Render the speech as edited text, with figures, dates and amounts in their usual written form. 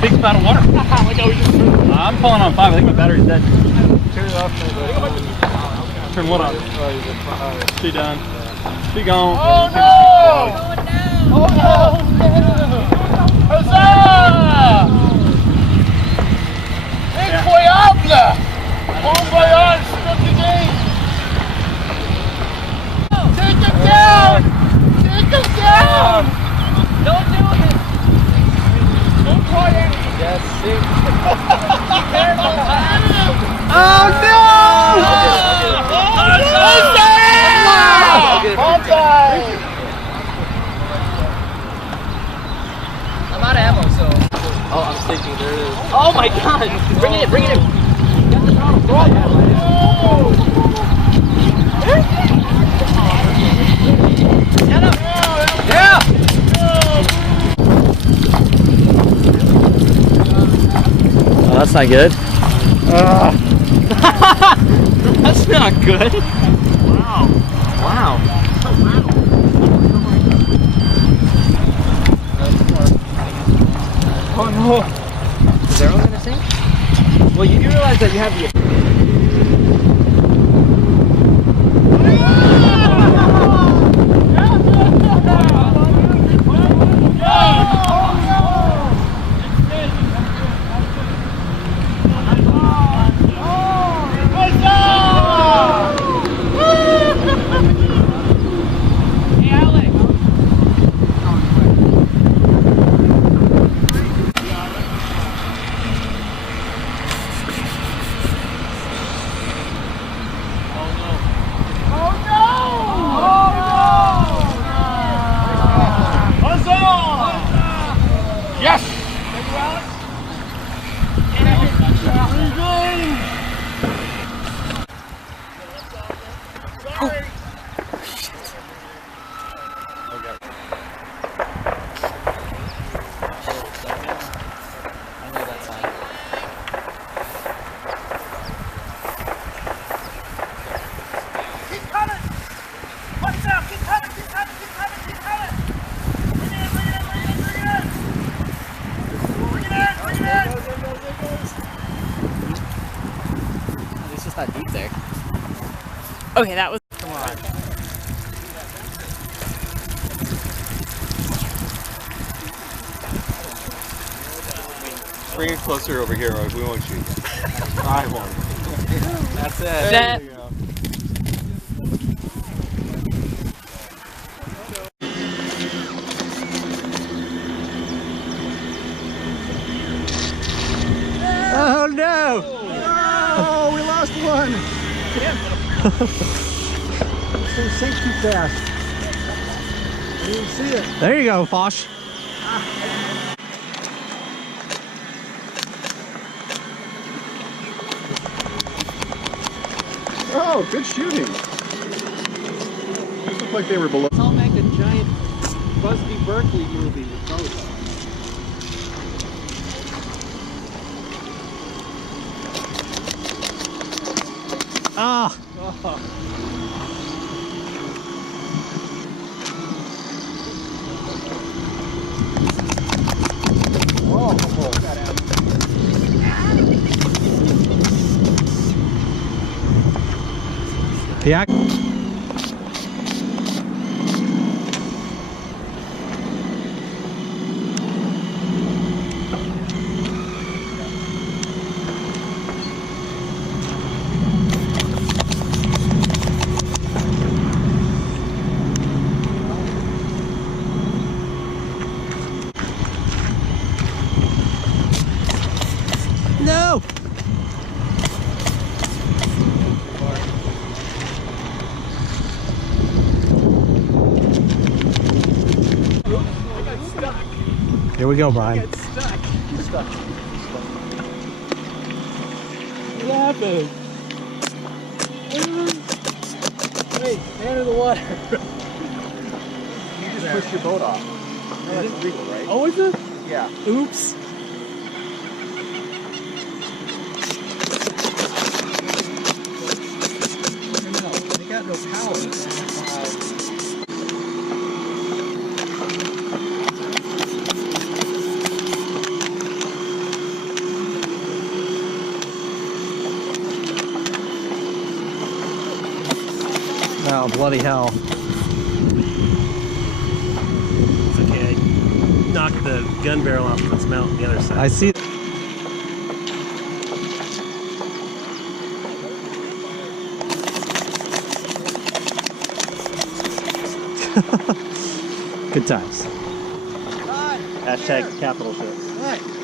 big spout of water. I'm pulling on 5. I think my battery's dead. Turn it off. Turn what on? She done. She gone. Oh no! Oh no! Huzzah! Incroyable! Bon voyage, Scotty! Take him down! Take him down! Don't do it! Don't try anything. That's it. Oh no! I'm out of ammo, so. Oh, I'm thinking there is. Oh my god! Bring it in, bring it in! Yeah! Oh, that's not good. That's not good. Wow. Wow. Oh no! Is everyone gonna sing? Well, you do realize that you have the. Yes! It's just not deep there. Okay, that was. Come on. Bring it closer over here, or we won't shoot. I won't. That's it. That. Oh no! Oh, we lost one! This thing sank too fast. I didn't see it. There you go, Fosh. Oh, good shooting. These look like they were below. I'll make a giant Busby Berkeley movie with boats. Ah! Yeah. No! Here we go, Brian. He's stuck. What happened? Wait, man in the water. You just pushed your boat off. No, that's illegal, right? Oh, is it? Yeah. Oops. They got no power. Oh, bloody hell. It's okay. I knocked the gun barrel off its mount on the other side. I see. Good times. Hashtag capital shit.